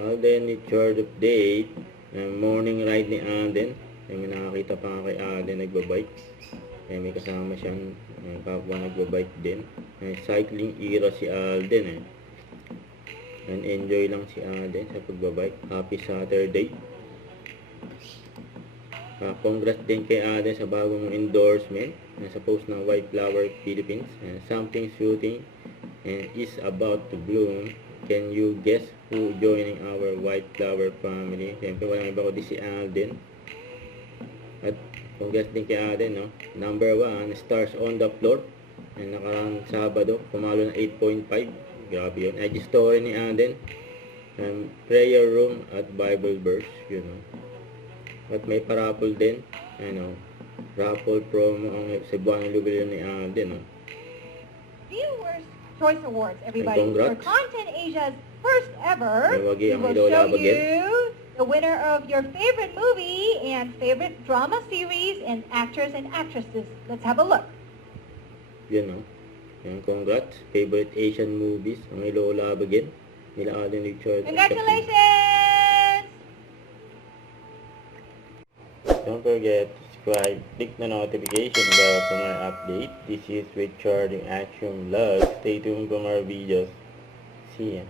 Alden Richard update. Morning ride ni Alden. May nakakita pa nga kay Alden nagbabike. May kasama siyang kapwa nagbabike din. Cycling era si Alden And enjoy lang si Alden sa pagbabike. Happy Saturday. Congrats din kay Alden sa bagong endorsement sa post ng White Flower Philippines. Something shooting is about to bloom. Can you guess who joining our White Flower family? Siyempre walang iba kundi si Alden. At congrats din kay Alden, no? Number 1, stars on the floor. Nakarang Sabado, pumalo ng 8.5. Grabe yun. IG story ni Alden. Prayer room at Bible verse, At may paraffle din. Raffle promo ang Cebuano Lubilio ni Alden, Viewers Choice Awards, everybody. For Content Asia's first ever, we will show you the winner of your favorite movie and favorite drama series and actors and actresses. Let's have a look. Congrats. Favorite Asian movies. Ang Ilola Bagin. Nila Alden Richard. Congratulations! Don't forget to subscribe, click the notification bell for more update. This is Richard in Action Vlog. Stay tuned for more videos. See ya.